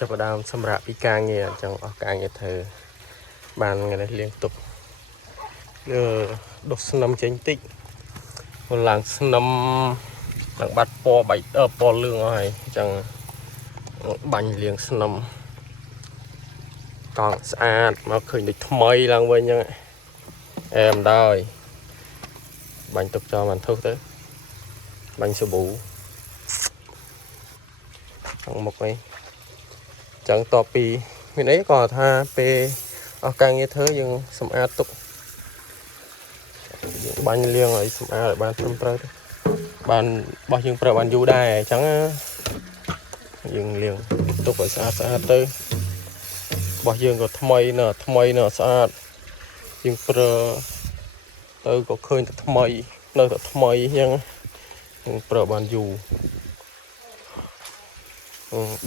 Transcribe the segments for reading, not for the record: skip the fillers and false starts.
ចាប់ផ្ដើមសម្រាប់ពីការងារអញ្ចឹងអស់ការងារធ្វើបានថ្ងៃនេះលៀងទុកដុសស្នឹមចេញតិចឡើងស្នឹមឡើងបាត់ពណ៌ពណ៌លឿងអស់ហើយអញ្ចឹងបាញ់លៀងស្នឹមកង់ស្អាតមកឃើញដូចថ្មីឡើងវិញអញ្ចឹងអែមដែរបាញ់ទុកចោលបានធុសទៅបាញ់សាប៊ូខាងមុខនេះចឹងតបពីមានអីក៏ថាពេលអស់ការងារធ្វើយើងសម្អាតទុកយើងបាញ់លាងឲ្យសម្អាតឲ្យបានត្រឹមត្រូវទៅបានបោះយើងប្រើបានយូរដែរអញ្ចឹងយើងលាងទុកឲ្យស្អាតទៅបោះយើងក៏ថ្មីនៅស្អាតយើងប្រើទៅក៏ឃើញតែថ្មីនៅតែថ្មីអញ្ចឹងយើងប្រើបានយូរ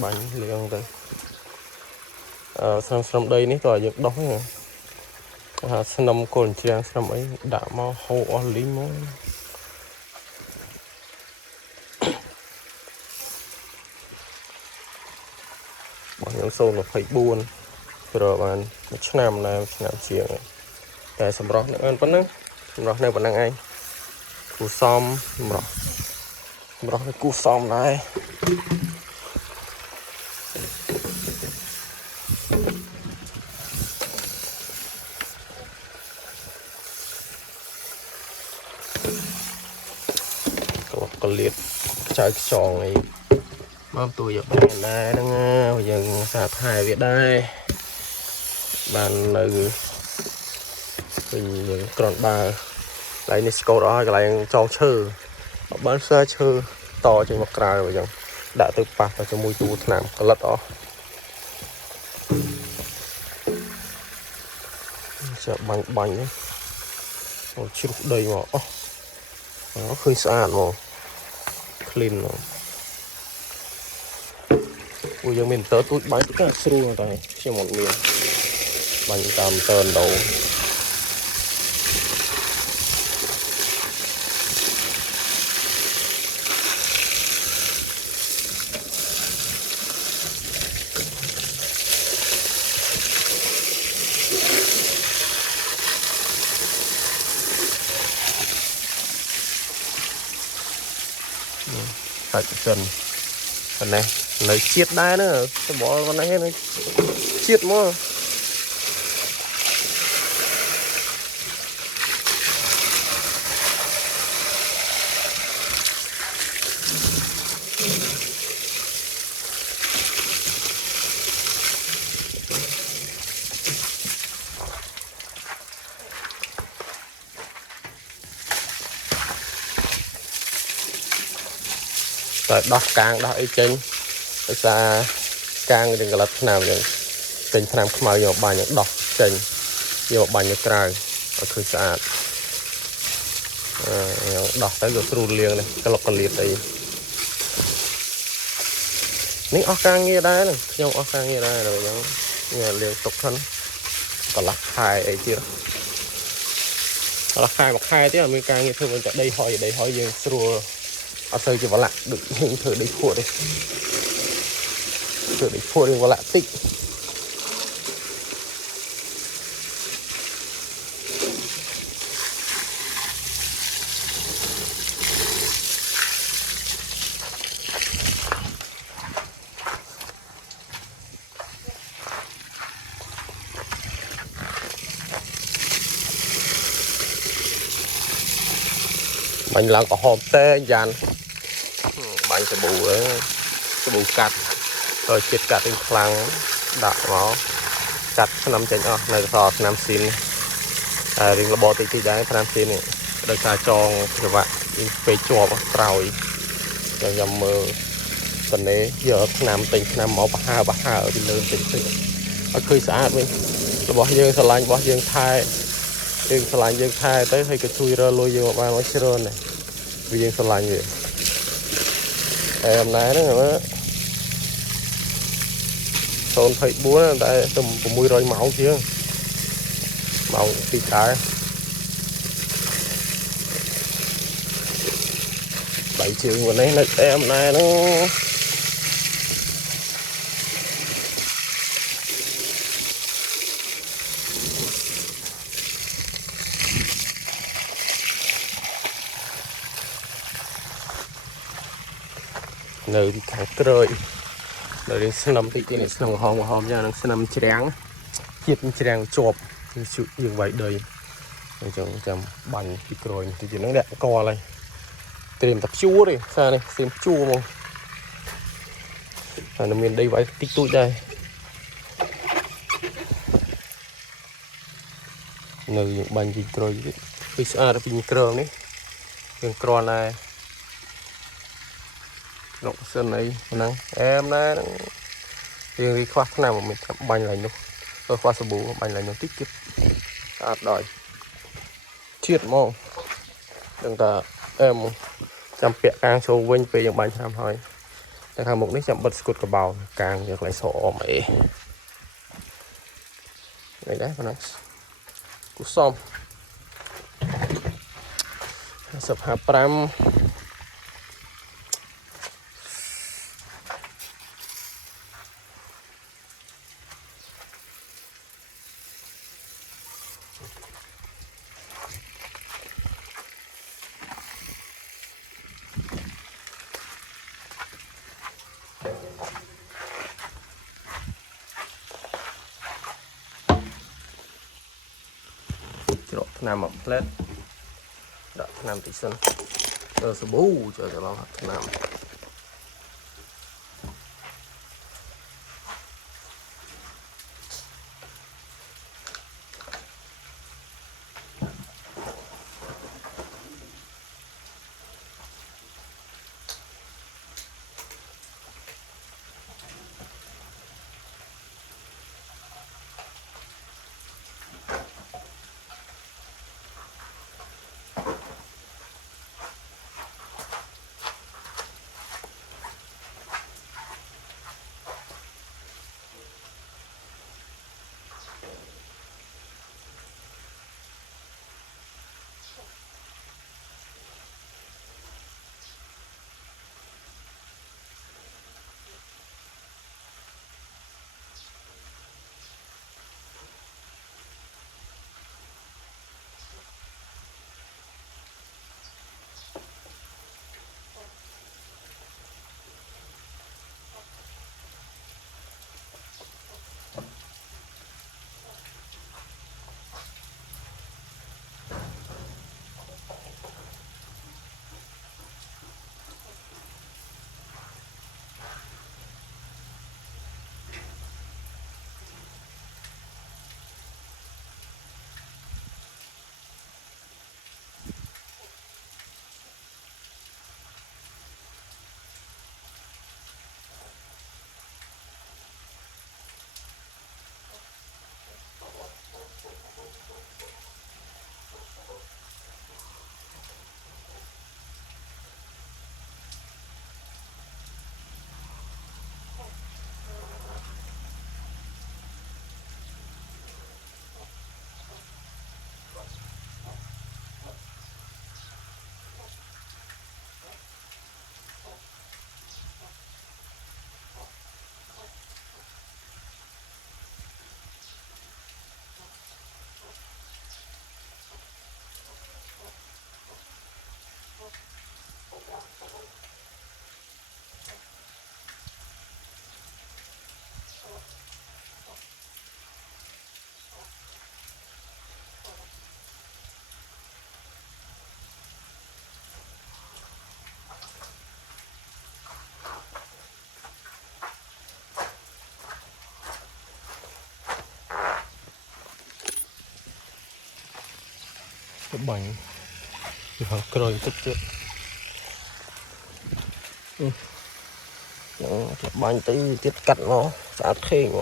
បាញ់លាងទៅស្នឹមដីនេះក៏យើងដោះហ្នឹងស្នឹមកូនជ្រាំងស្នឹមអីដាក់មកហូរអស់លីងមកបងខ្ញុំ024ប្រើបាន1ឆ្នាំដែរឆ្នាំជាងតែសម្រស់នៅប៉ុណ្ណឹងសម្រស់នៅប៉ុណ្ណឹងឯងគូសំសម្រស់នៅគូសំដែរកលៀតចៅខ្យងអីមកទួយកបានដែរហ្នឹងយើងសាថែវាដែរបាននៅវិញយើងក្រនបើកន្លែងនេះស្កូតអស់កន្លែងចងឈើបានផ្សារឈើតចេញមកក្រៅអញ្ចឹងដាក់ទៅប៉ះទៅជាមួយទូថ្នាំក្លិតអស់ចាំបាញ់អូជ្រុះដីមកអស់ឃើញស្អាតមកclean អូយើងមានតើទូចបាញ់ទៅស្រួលតែខ្ញុំអត់មានបាញ់តាមតើដោតែចិនប៉ុណ្ណេះនៅជាតិដែរណាសម្បល់ប៉ុណ្ណេះនៅជាតិមកតែដោះកាងដោះអីចេញដោយសារកាងនឹងកលិតថ្នាំអញ្ចឹងចេញថ្នាំខ្មៅយកបាញ់ដោះចេញយកបាញ់ទៅក្រៅឲ្យឃើញស្អាតដោះទៅក៏ស្រួលលាងនេះក្លុកកលៀតអីនេះអស់ការងារដែរខ្ញុំអស់ការងារដែរអញ្ចឹងលាងទុកហ្នឹងកន្លះខែអីទៀតកន្លះខែមួយខែទៀតអត់មានការងារធ្វើវិញតែដីហុយយើងស្រួលអត់ទៅជាវឡាក់ដូចធ្វើដីភក់ទេធ្វើដីភក់ឬវឡាក់តិចបាញ់ឡើងក្រហមតែយ៉ានបាញ់សាប៊ូកាត់ទៅជាតិកាត់វិញខ្លាំងដាក់មកកាត់ឆ្នាំចេញអស់នៅសល់ឆ្នាំស៊ីនតែរៀងរបបតិចដែរឆ្នាំស៊ីននេះដោយសារចងច្រវាក់ពេលជាប់ក្រោយខ្ញុំមើលតនេយកឆ្នាំទិញឆ្នាំមកបហើពីលើតិចឲ្យឃើញស្អាតវិញរបស់យើងស្រឡាញ់របស់យើងថែយើងស្រឡាញ់យើងថែទៅហើយក៏ជួយរលុយយើងមកបានមកច្រើនដែរvìយើងស្រឡាញ់វាអំណែហ្នឹងមើល024តែទៅ600ម៉ោងជាងម៉ោងពីខែដៃជើងวันนี้នៅតែអំណែហ្នឹង nơi bị kháng cười nơi đến năm thì cái này năm hòm nha nó năm tráng chiết tráng chộp chịu như vậy đời chẳng chầm bánh bị cười thì chỉ nó đẹp co này tìm tập chúa đi xa này xem chua mà nó miền đây vậy tích tụi đây nơi những bánh bị cười bây giờ bị cười đấy những con này nọng sơn này năng em này riêng cái khoa nào mà mình bánh lại nó khoa sơ bố bánh lại nó tích kịp đòi triệt mong đừng ta em chăm bẹ càng sâu vinh về những bánh tham hỏiแต่ทางมุกนี่จะบดสกุดกระเบากลางอย่างไรโซ่ออกมาไม่ได้พนักกูซ่อมสับหาปรามnằm ở plate đã nằm tí sân giờ sẽ bù cho nó nằm cái bánh thì họ cười tức chết cái bánh tới tiết cắt nó sát khi mà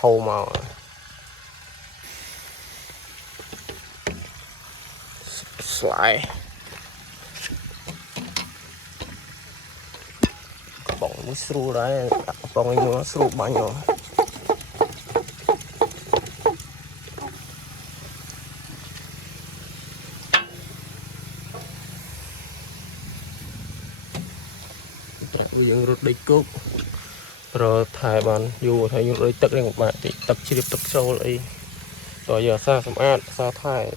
khâu màu lại bỏng mới sưu đấy bỏng nó sưu bánh rồi những rút đi cúp rồi thải bàn dù thấy những rơi tắc lên một bạn thì tắc chỉ được tắc sâu lại rồi giờ xa sầm át xa thải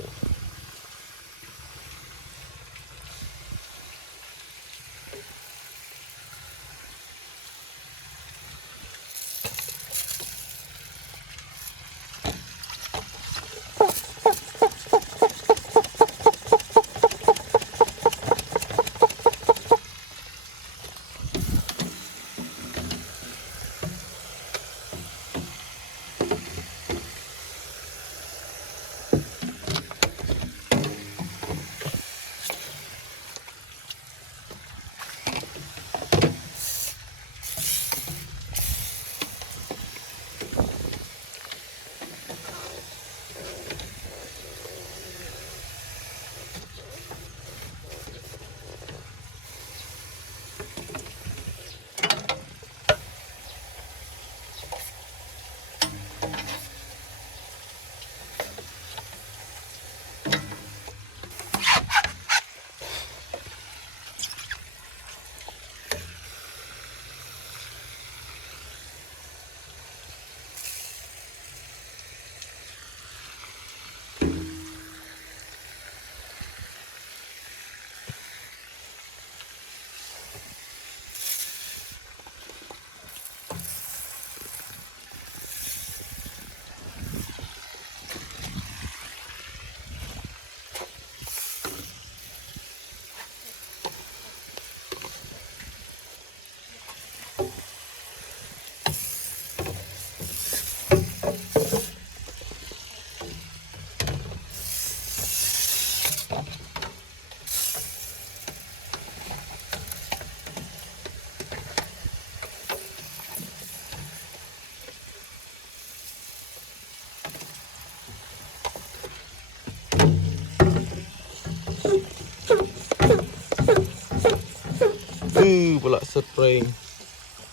บละสเปรย์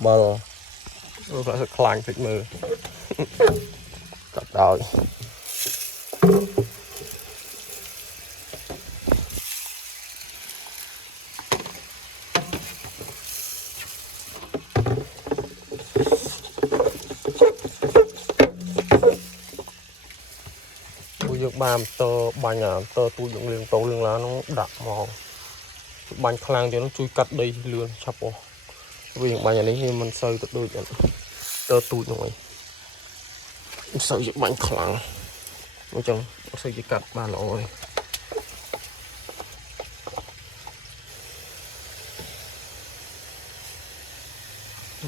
บอลบละสคลางติดมือจับได้tôi dùng bàn tơ bàn nhà tơ tôi dùng liền tàu liền lá nó đặt màu bàn khang cho nó chui cắt đây luôn chắp vào vì bàn nhà này thì mình xây tự đôi tơ tôi rồi xây dựng bàn khang nói chung xây dựng cắt bàn rồi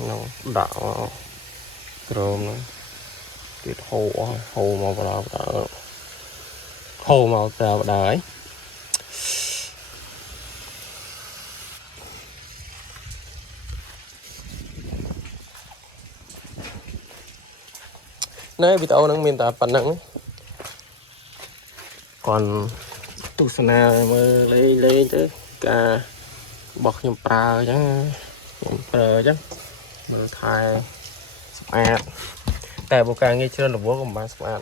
nó đã rồi nó cái hồ màu vào đó hồ màu vào đấy nơi bị tao đang miền tây phần nặng còn tu sana mơ lấy chứ cả bọc nhom prao chứ mình thay smartแต่บุการงี้เชื่อหรือว่าก็มาสมาร์ท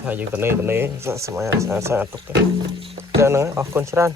ถ้าอยู่ตรงนี้สมาร์ทสะอาดตุกเจ้าเนอะออกคนชรา